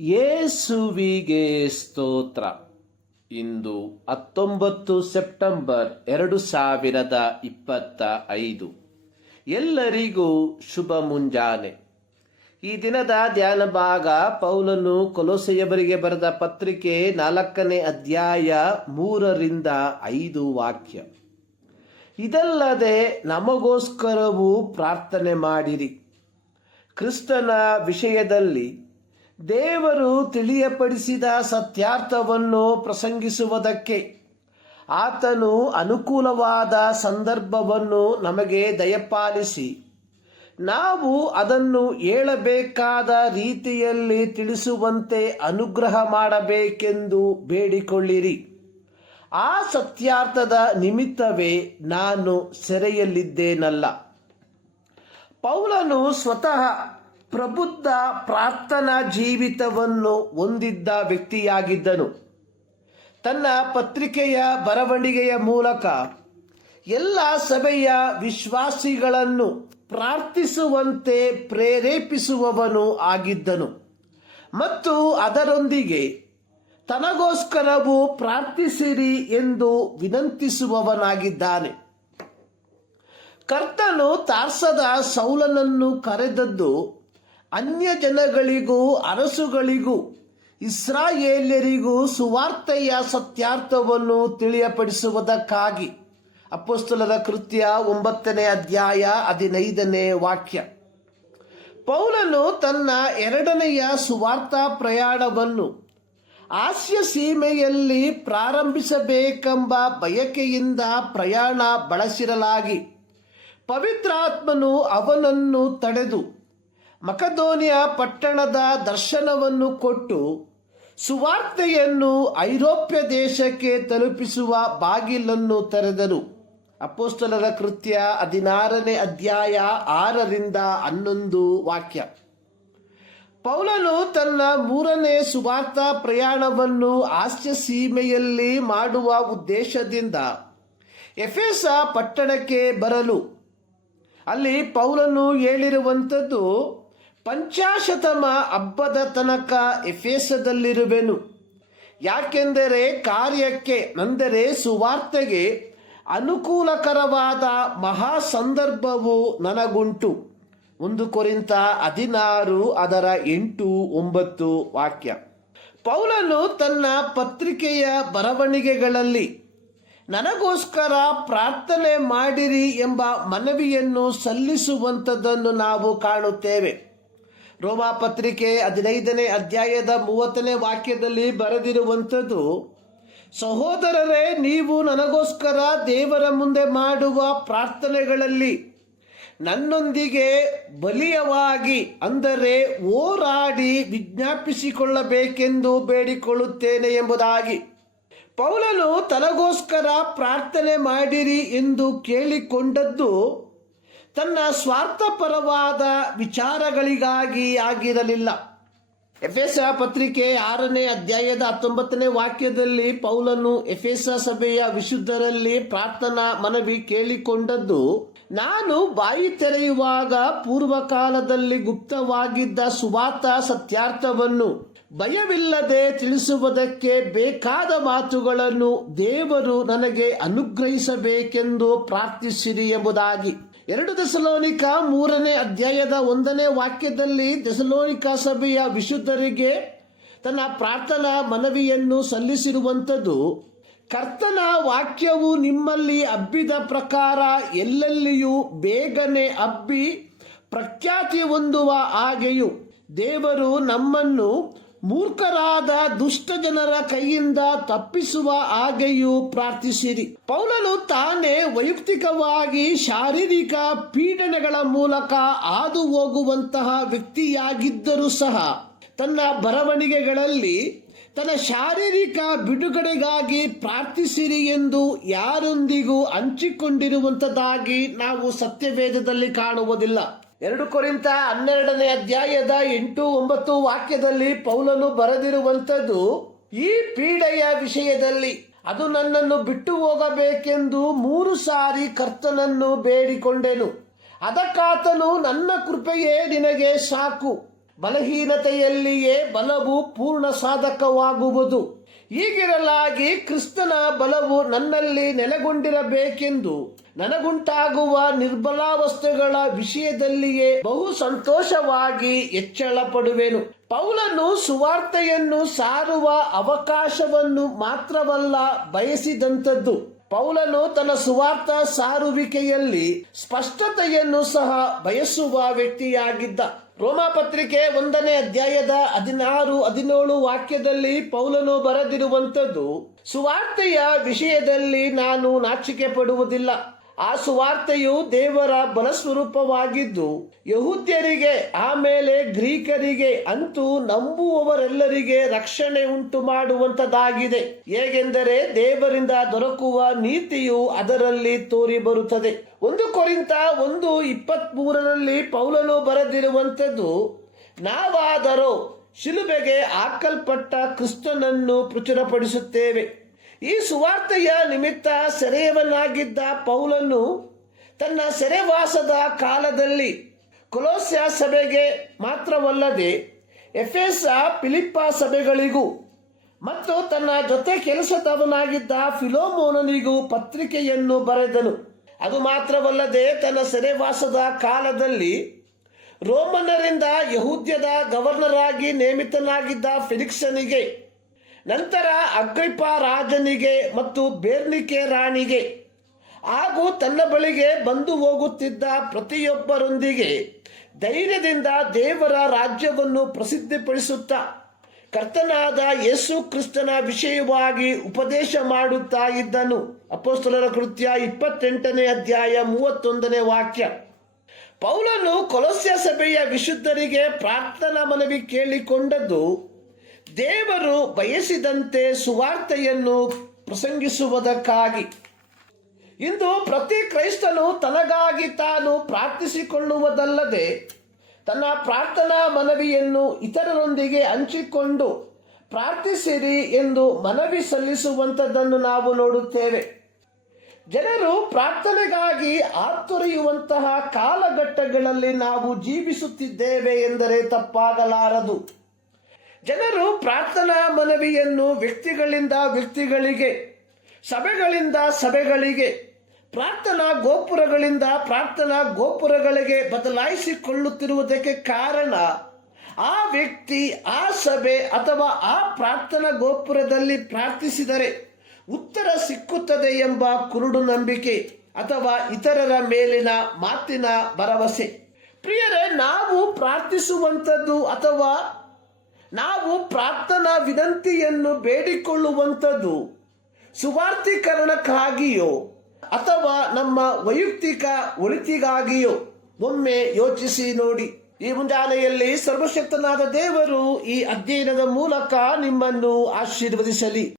ಯೇಸುವಿಗೆ ಸ್ತೋತ್ರ. ಇಂದು ಹತ್ತೊಂಬತ್ತು ಸೆಪ್ಟೆಂಬರ್ ಎರಡು ಸಾವಿರದ ಇಪ್ಪತ್ತ ಐದು. ಎಲ್ಲರಿಗೂ ಶುಭ ಮುಂಜಾನೆ. ಈ ದಿನದ ಧ್ಯಾನ ಭಾಗ ಪೌಲನು ಕೊಲೋಸೆಯವರಿಗೆ ಬರೆದ ಪತ್ರಿಕೆ ನಾಲ್ಕನೇ ಅಧ್ಯಾಯ ಮೂರರಿಂದ ಐದು ವಾಕ್ಯ. ಇದಲ್ಲದೆ ನಮಗೋಸ್ಕರವೂ ಪ್ರಾರ್ಥನೆ ಮಾಡಿರಿ. ಕ್ರಿಸ್ತನ ವಿಷಯದಲ್ಲಿ ದೇವರು ತಿಳಿಯಪಡಿಸಿದ ಸತ್ಯಾರ್ಥವನ್ನು ಪ್ರಸಂಗಿಸುವುದಕ್ಕೆ ಆತನು ಅನುಕೂಲವಾದ ಸಂದರ್ಭವನ್ನು ನಮಗೆ ದಯಪಾಲಿಸಿ. ನಾವು ಅದನ್ನು ಹೇಳಬೇಕಾದ ರೀತಿಯಲ್ಲಿ ತಿಳಿಸುವಂತೆ ಅನುಗ್ರಹ ಮಾಡಬೇಕೆಂದು ಬೇಡಿಕೊಳ್ಳಿರಿ. ಆ ಸತ್ಯಾರ್ಥದ ನಿಮಿತ್ತವೇ ನಾನು ಸೆರೆಯಲ್ಲಿದ್ದೇನಲ್ಲ. ಪೌಲನು ಸ್ವತಃ ಪ್ರಬುದ್ಧ ಪ್ರಾರ್ಥನಾ ಜೀವಿತವನ್ನು ಹೊಂದಿದ್ದ ವ್ಯಕ್ತಿಯಾಗಿದ್ದನು. ತನ್ನ ಪತ್ರಿಕೆಯ ಬರವಣಿಗೆಯ ಮೂಲಕ ಎಲ್ಲ ಸಭೆಯ ವಿಶ್ವಾಸಿಗಳನ್ನು ಪ್ರಾರ್ಥಿಸುವಂತೆ ಪ್ರೇರೇಪಿಸುವವನು ಆಗಿದ್ದನು ಮತ್ತು ಅದರೊಂದಿಗೆ ತನಗೋಸ್ಕರವೂ ಪ್ರಾರ್ಥಿಸಿರಿ ಎಂದು ವಿನಂತಿಸುವವನಾಗಿದ್ದಾನೆ. ಕರ್ತನು ತಾರ್ಸದ ಸೌಲನನ್ನು ಕರೆದದ್ದು ಅನ್ಯ ಜನಗಳಿಗೂ ಅರಸುಗಳಿಗೂ, ಇಸ್ರಾಯೇಲ್ಯರಿಗೂ ಸುವಾರ್ತೆಯ ಸತ್ಯಾರ್ಥವನ್ನು ತಿಳಿಯಪಡಿಸುವುದಕ್ಕಾಗಿ. ಅಪ್ಪಸ್ತುಲದ ಕೃತ್ಯ ಒಂಬತ್ತನೇ ಅಧ್ಯಾಯ ಹದಿನೈದನೇ ವಾಕ್ಯ. ಪೌಲನು ತನ್ನ ಎರಡನೆಯ ಸುವಾರ್ತಾ ಪ್ರಯಾಣವನ್ನು ಹಾಸ್ಯ ಸೀಮೆಯಲ್ಲಿ ಪ್ರಾರಂಭಿಸಬೇಕೆಂಬ ಬಯಕೆಯಿಂದ ಪ್ರಯಾಣ ಬಳಸಿರಲಾಗಿ. ಪವಿತ್ರಾತ್ಮನು ಅವನನ್ನು ತಡೆದು ಮಕದೋನಿಯ ಪಟ್ಟಣದ ದರ್ಶನವನ್ನು ಕೊಟ್ಟು ಸುವಾರ್ತೆಯನ್ನು ಐರೋಪ್ಯ ದೇಶಕ್ಕೆ ತಲುಪಿಸುವ ಬಾಗಿಲನ್ನು ತೆರೆದರು ಅಪೋಸ್ತಲರ ಕೃತ್ಯ ಹದಿನಾರನೇ ಅಧ್ಯಾಯ ಆರರಿಂದ ಹನ್ನೊಂದು ವಾಕ್ಯ. ಪೌಲನು ತನ್ನ ಮೂರನೇ ಸುವಾರ್ತಾ ಪ್ರಯಾಣವನ್ನು ಆಸ್ಯ ಸೀಮೆಯಲ್ಲಿ ಮಾಡುವ ಉದ್ದೇಶದಿಂದ ಎಫೆಸ ಪಟ್ಟಣಕ್ಕೆ ಬರಲು. ಅಲ್ಲಿ ಪೌಲನು ಹೇಳಿರುವಂಥದ್ದು ಪಂಚಾಶತಮ ಹಬ್ಬದ ತನಕ ಎಫೇಸದಲ್ಲಿರುವೆನು. ಯಾಕೆಂದರೆ ಕಾರ್ಯಕ್ಕೆ, ಅಂದರೆ ಸುವಾರ್ತೆಗೆ ಅನುಕೂಲಕರವಾದ ಮಹಾ ಸಂದರ್ಭವು ನನಗುಂಟು. ಒಂದು ಕುರಿತ ಹದಿನಾರು ಅದರ ಎಂಟು ಒಂಬತ್ತು ವಾಕ್ಯ. ಪೌಲನು ತನ್ನ ಪತ್ರಿಕೆಯ ಬರವಣಿಗೆಗಳಲ್ಲಿ, ನನಗೋಸ್ಕರ ಪ್ರಾರ್ಥನೆ ಮಾಡಿರಿ ಎಂಬ ಮನವಿಯನ್ನು ಸಲ್ಲಿಸುವಂಥದ್ದನ್ನು ನಾವು ಕಾಣುತ್ತೇವೆ. ರೋಮಾ ಪತ್ರಿಕೆ ಹದಿನೈದನೇ ಅಧ್ಯಾಯದ ಮೂವತ್ತನೇ ವಾಕ್ಯದಲ್ಲಿ ಬರೆದಿರುವಂಥದ್ದು, ಸಹೋದರರೇ, ನೀವು ನನಗೋಸ್ಕರ ದೇವರ ಮುಂದೆ ಮಾಡುವ ಪ್ರಾರ್ಥನೆಗಳಲ್ಲಿ ನನ್ನೊಂದಿಗೆ ಬಲಿಯವಾಗಿ, ಅಂದರೆ ಹೋರಾಡಿ ವಿಜ್ಞಾಪಿಸಿಕೊಳ್ಳಬೇಕೆಂದು ಬೇಡಿಕೊಳ್ಳುತ್ತೇನೆ ಎಂಬುದಾಗಿ. ಪೌಲನು ತನಗೋಸ್ಕರ ಪ್ರಾರ್ಥನೆ ಮಾಡಿರಿ ಎಂದು ಕೇಳಿಕೊಂಡದ್ದು ತನ್ನ ಸ್ವಾರ್ಥಪರವಾದ ವಿಚಾರಗಳಿಗಾಗಿ ಆಗಿರಲಿಲ್ಲ. ಎಫೆಸ ಪತ್ರಿಕೆ ಆರನೇ ಅಧ್ಯಾಯದ ಹತ್ತೊಂಬತ್ತನೇ ವಾಕ್ಯದಲ್ಲಿ ಪೌಲನು ಎಫೆಸ ಸಭೆಯ ವಿಶುದ್ಧರಲ್ಲಿ ಪ್ರಾರ್ಥನಾ ಮನವಿ ಕೇಳಿಕೊಂಡದ್ದು, ನಾನು ಬಾಯಿ ತೆರೆಯುವಾಗ ಪೂರ್ವಕಾಲದಲ್ಲಿ ಗುಪ್ತವಾಗಿದ್ದ ಸುವಾತ ಸತ್ಯಾರ್ಥವನ್ನು ಭಯವಿಲ್ಲದೆ ತಿಳಿಸುವುದಕ್ಕೆ ಬೇಕಾದ ಮಾತುಗಳನ್ನು ದೇವರು ನನಗೆ ಅನುಗ್ರಹಿಸಬೇಕೆಂದು ಪ್ರಾರ್ಥಿಸಿರಿ ಎಂಬುದಾಗಿ. ಎರಡು ದೆಸಲೋನಿಕ ಮೂರನೇ ಅಧ್ಯಾಯದ ಒಂದನೇ ವಾಕ್ಯದಲ್ಲಿ ದೆಸಲೋನಿಕ ಸಭೆಯ ವಿಶುದ್ಧರಿಗೆ ತನ್ನ ಪ್ರಾರ್ಥನಾ ಮನವಿಯನ್ನು ಸಲ್ಲಿಸಿರುವಂಥದ್ದು, ಕರ್ತನ ವಾಕ್ಯವು ನಿಮ್ಮಲ್ಲಿ ಹಬ್ಬಿದ ಪ್ರಕಾರ ಎಲ್ಲೆಲ್ಲಿಯೂ ಬೇಗನೆ ಅಬ್ಬಿ ಪ್ರಖ್ಯಾತಿ ಹೊಂದುವ ಹಾಗೆಯೂ ದೇವರು ನಮ್ಮನ್ನು ಮೂರ್ಖರಾದ ದುಷ್ಟ ಜನರ ಕೈಯಿಂದ ತಪ್ಪಿಸುವ ಹಾಗೆಯೂ ಪ್ರಾರ್ಥಿಸಿರಿ. ಪೌಲನು ತಾನೇ ವೈಯಕ್ತಿಕವಾಗಿ ಶಾರೀರಿಕ ಪೀಡನೆಗಳ ಮೂಲಕ ಹಾದು ಹೋಗುವಂತಹ ವ್ಯಕ್ತಿಯಾಗಿದ್ದರೂ ಸಹ ತನ್ನ ಬರವಣಿಗೆಗಳಲ್ಲಿ ತನ್ನ ಶಾರೀರಿಕ ಬಿಡುಗಡೆಗಾಗಿ ಪ್ರಾರ್ಥಿಸಿರಿ ಎಂದು ಯಾರೊಂದಿಗೂ ಹಂಚಿಕೊಂಡಿರುವಂಥದ್ದಾಗಿ ನಾವು ಸತ್ಯವೇದದಲ್ಲಿ ಕಾಣುವುದಿಲ್ಲ. ಎರಡು ಕುರಿತ ಹನ್ನೆರಡನೇ ಅಧ್ಯಾಯದ ಎಂಟು ಒಂಬತ್ತು ವಾಕ್ಯದಲ್ಲಿ ಪೌಲನು ಬರೆದಿರುವಂಥದ್ದು ಈ ಪೀಡೆಯ ವಿಷಯದಲ್ಲಿ. ಅದು ನನ್ನನ್ನು ಬಿಟ್ಟು ಹೋಗಬೇಕೆಂದು ಮೂರು ಸಾರಿ ಕರ್ತನನ್ನು ಬೇಡಿಕೊಂಡೆನು. ಅದಕ್ಕಾತನು ನನ್ನ ಕೃಪೆಯೇ ನಿನಗೆ ಸಾಕು. ಬಲಹೀನತೆಯಲ್ಲಿಯೇ ಬಲವು ಪೂರ್ಣ ಸಾಧಕವಾಗುವುದು. ಹೀಗಿರಲಾಗಿ ಕ್ರಿಸ್ತನ ಬಲವು ನನ್ನಲ್ಲಿ ನೆಲೆಗೊಂಡಿರಬೇಕೆಂದು ನನಗುಂಟಾಗುವ ನಿರ್ಬಲಾವಸ್ಥೆಗಳ ವಿಷಯದಲ್ಲಿಯೇ ಬಹು ಸಂತೋಷವಾಗಿ ಹೆಚ್ಚಳ ಪಡುವೆನು ಪೌಲನು ಸುವಾರ್ತೆಯನ್ನು ಸಾರುವ ಅವಕಾಶವನ್ನು ಮಾತ್ರವಲ್ಲ ಬಯಸಿದಂಥದ್ದು. ಪೌಲನು ತನ್ನ ಸುವಾರ್ಥ ಸಾರುವಿಕೆಯಲ್ಲಿ ಸ್ಪಷ್ಟತೆಯನ್ನು ಸಹ ಬಯಸುವ ವ್ಯಕ್ತಿಯಾಗಿದ್ದ. ರೋಮಾಪತ್ರಿಕೆ ಒಂದನೇ ಅಧ್ಯಾಯದ ಹದಿನಾರು, ಹದಿನೇಳು ವಾಕ್ಯದಲ್ಲಿ ಪೌಲನು ಬರೆದಿರುವಂಥದ್ದು, ಸುವಾರ್ತೆಯ ವಿಷಯದಲ್ಲಿ ನಾನು ನಾಚಿಕೆ ಪಡುವುದಿಲ್ಲ ಆ ಸುವಾರ್ತೆಯು ದೇವರ ಬಲಸ್ವರೂಪವಾಗಿದ್ದು, ಯಹೂದ್ಯರಿಗೆ ಆಮೇಲೆ ಗ್ರೀಕರಿಗೆ ಅಂತೂ ನಂಬುವವರೆಲ್ಲರಿಗೆ ರಕ್ಷಣೆ ಉಂಟು ಮಾಡುವಂತದಾಗಿದೆ ಹೇಗೆಂದರೆ ದೇವರಿಂದ ದೊರಕುವ ನೀತಿಯು ಅದರಲ್ಲಿ ತೋರಿ ಬರುತ್ತದೆ. ಒಂದು ಕೊರಿಂತ ಒಂದು ಇಪ್ಪತ್ತ್ ಮೂರರಲ್ಲಿ ಪೌಲನು ಬರೆದಿರುವಂಥದ್ದು, ನಾವಾದರೂ ಶಿಲುಬೆಗೆ ಹಾಕಲ್ಪಟ್ಟ ಕ್ರಿಸ್ತನನ್ನು ಪ್ರಚುರಪಡಿಸುತ್ತೇವೆ. ಈ ಸುವಾರ್ತೆಯ ನಿಮಿತ್ತ ಸೆರೆಯವನಾಗಿದ್ದ ಪೌಲನ್ನು ತನ್ನ ಸೆರೆವಾಸದ ಕಾಲದಲ್ಲಿ ಕೊಲೋಸ್ಯ ಸಭೆಗೆ ಮಾತ್ರವಲ್ಲದೆ ಎಫೆಸ ಫಿಲಿಪ್ಪ ಸಭೆಗಳಿಗೂ ಮತ್ತು ತನ್ನ ಜೊತೆ ಕೆಲಸದವನಾಗಿದ್ದ ಫಿಲೋಮೋನನಿಗೂ ಪತ್ರಿಕೆಯನ್ನು ಬರೆದನು. ಅದು ಮಾತ್ರವಲ್ಲದೆ ತನ್ನ ಸೆರೆವಾಸದ ಕಾಲದಲ್ಲಿ ರೋಮನರಿಂದ ಯಹೂದ್ಯದ ಗವರ್ನರ್ ಆಗಿ ನೇಮಿತನಾಗಿದ್ದ ಫಿಲಿಕ್ಸನಿಗೆ ನಂತರ ಅಗ್ರಿಪ ರಾಜನಿಗೆ ಮತ್ತು ಬೇರ್ನಿಕೆ ರಾಣಿಗೆ. ಹಾಗೂ ತನ್ನ ಬಳಿಗೆ ಬಂದು ಹೋಗುತ್ತಿದ್ದ ಪ್ರತಿಯೊಬ್ಬರೊಂದಿಗೆ ಧೈರ್ಯದಿಂದ ದೇವರ ರಾಜ್ಯವನ್ನು ಪ್ರಸಿದ್ಧಿಪಡಿಸುತ್ತಾ ಕರ್ತನಾದ ಯೇಸು ಕ್ರಿಸ್ತನ ವಿಷಯವಾಗಿ ಉಪದೇಶ ಮಾಡುತ್ತಾ ಇದ್ದನು. ಅಪೋಸ್ತಲರ ಕೃತ್ಯ ಇಪ್ಪತ್ತೆಂಟನೇ ಅಧ್ಯಾಯ ಮೂವತ್ತೊಂದನೇ ವಾಕ್ಯ. ಪೌಲನು ಕೊಲಸ್ಯ ಸಭೆಯ ವಿಶುದ್ಧರಿಗೆ ಪ್ರಾರ್ಥನಾ ಮನವಿ ಕೇಳಿಕೊಂಡದ್ದು ದೇವರು ಬಯಸಿದಂತೆ ಸುವಾರ್ತೆಯನ್ನು ಪ್ರಸಂಗಿಸುವುದಕ್ಕಾಗಿ. ಇಂದು ಪ್ರತಿ ಕ್ರೈಸ್ತನು ತನಗಾಗಿ ತಾನು ಪ್ರಾರ್ಥಿಸಿಕೊಳ್ಳುವುದಲ್ಲದೆ, ತನ್ನ ಪ್ರಾರ್ಥನಾ ಮನವಿಯನ್ನು ಇತರರೊಂದಿಗೆ ಹಂಚಿಕೊಂಡು ಪ್ರಾರ್ಥಿಸಿರಿ ಎಂದು ಮನವಿ ಸಲ್ಲಿಸುವಂಥದ್ದನ್ನು ನಾವು ನೋಡುತ್ತೇವೆ. ಜನರು ಪ್ರಾರ್ಥನೆಗಾಗಿ ಆತುರಿಯುವಂತಹ ಕಾಲಘಟ್ಟಗಳಲ್ಲಿ ನಾವು ಜೀವಿಸುತ್ತಿದ್ದೇವೆ ಎಂದರೆ ತಪ್ಪಾಗಲಾರದು. ಜನರು ಪ್ರಾರ್ಥನಾ ಮನವಿಯನ್ನು ವ್ಯಕ್ತಿಗಳಿಂದ ವ್ಯಕ್ತಿಗಳಿಗೆ, ಸಭೆಗಳಿಂದ ಸಭೆಗಳಿಗೆ, ಪ್ರಾರ್ಥನಾ ಗೋಪುರಗಳಿಂದ ಪ್ರಾರ್ಥನಾ ಗೋಪುರಗಳಿಗೆ ಬದಲಾಯಿಸಿಕೊಳ್ಳುತ್ತಿರುವುದಕ್ಕೆ ಕಾರಣ ಆ ವ್ಯಕ್ತಿ ಆ ಸಭೆ ಅಥವಾ ಆ ಪ್ರಾರ್ಥನಾ ಗೋಪುರದಲ್ಲಿ ಪ್ರಾರ್ಥಿಸಿದರೆ ಉತ್ತರ ಸಿಕ್ಕುತ್ತದೆ ಎಂಬ ಕುರುಡು ನಂಬಿಕೆ ಅಥವಾ ಇತರರ ಮೇಲಿನ ಮಾತಿನ ಭರವಸೆ. ಪ್ರಿಯರೇ, ನಾವು ಪ್ರಾರ್ಥಿಸುವಂಥದ್ದು ಅಥವಾ ನಾವು ಪ್ರಾರ್ಥನಾ ವಿನಂತಿಯನ್ನು ಬೇಡಿಕೊಳ್ಳುವಂಥದ್ದು ಸುವಾರ್ಥೀಕರಣಕ್ಕಾಗಿಯೋ ಅಥವಾ ನಮ್ಮ ವೈಯಕ್ತಿಕ ಒಳಿತಿಗಾಗಿಯೋ? ಒಮ್ಮೆ ಯೋಚಿಸಿ ನೋಡಿ. ಈ ಮುಂಜಾನೆಯಲ್ಲಿ ಸರ್ವಶಕ್ತನಾದ ದೇವರು ಈ ಅಧ್ಯಯನದ ಮೂಲಕ ನಿಮ್ಮನ್ನು ಆಶೀರ್ವದಿಸಲಿ.